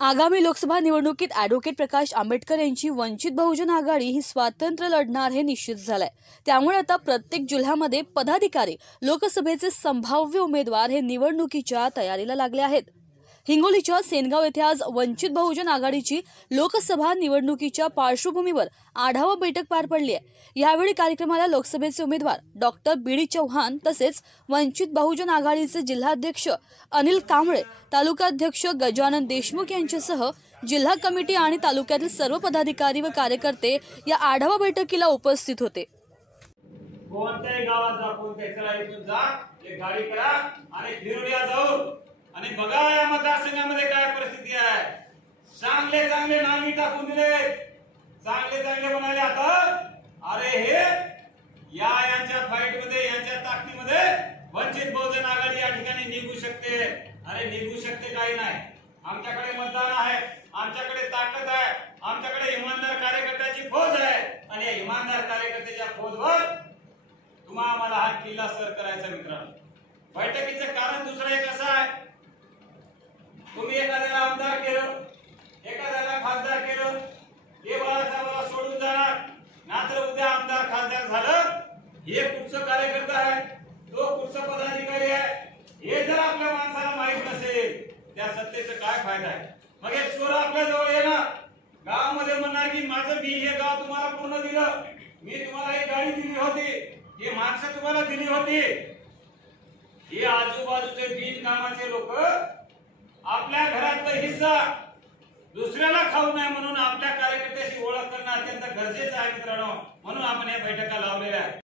आगामी लोकसभा निवडणुकीत ॲडव्होकेट प्रकाश आंबेडकर यांची वंचित बहुजन आघाडी ही स्वातंत्र्य लढणार हे निश्चित झालंय। त्यामुळे आता प्रत्येक जिल्ह्यामध्ये पदाधिकारी लोकसभेचे संभाव्य उमेदवार हे निवडणुकीच्या तयारीला लागले आहेत। हिंगोलीच्या सेनगाव येथे आज वंचित बहुजन आघाडीची लोकसभा निवडणुकीच्या पार्श्वभूमीवर आढावा बैठक पार पडली आहे। यावेळी कार्यक्रमाला लोकसभेचे उमेदवार डॉक्टर बी.डी. चव्हाण तसेच वंचित बहुजन आघाडीचे जिल्हाध्यक्ष अनिल कांबळे, तालुकाध्यक्ष गजानन देशमुख यांच्यासह जिल्हा कमिटी आणि तालुक्यातील सर्व पदाधिकारी व कार्यकर्ते या आढावा बैठकीला उपस्थित होते। कोणत्याही गावात जा, कोणत्याही इथून जा, एक गाडी करा आणि फिरून या जाऊ आणि बघा या मतदारसंघामध्ये काय परिस्थिती आहे। चांगले चांगले नामी टाकून दिले, चांगले चांगले म्हणाले आता अरे हे यांच्या फाईट मध्ये, यांच्या ताकदीमध्ये वंचित बहुजन आघाडी या ठिकाणी निघू शकते। अरे निघू शकते काही नाही, आमच्याकडे मतदान आहे, आमच्याकडे ताकद आहे, आमच्याकडे इमानदार कार्यकर्त्याची फौज आहे आणि या इमानदार कार्यकर्त्याच्या फौजवर तुम्हाला आम्हाला हा किल्ला सर करायचा। मित्रांनो, बैठकीचं कारण दुसरं एक असं आहे, तुम्ही एखाद्याला आमदार केलं, एखाद्याला खासदार केलं, हे बाळासाहेबाला सोडून जाणार, नात्र उद्या आमदार खासदार झालं, हे कुठचं कार्यकर्ता आहे, तो कुठचा पदाधिकारी आहे, हे जर आपल्या माणसाला माहित नसेल त्या सत्तेचा काय फायदा आहे। मग हे चोर आपल्या जवळ येणार, गावामध्ये म्हणणार की माझं मी हे गाव तुम्हाला पूर्ण दिलं, मी तुम्हाला ही गाडी दिली होती, ही माणसं तुम्हाला दिली होती। हे आजूबाजूचे बिनकामाचे लोक आपल्या घरातला हिस्सा दुसऱ्याला खाऊ नये म्हणून आपल्या कार्यकर्त्याशी ओळख करणं अत्यंत गरजेचं आहे मित्रांनो। म्हणून आपण या बैठका लावलेल्या आहेत।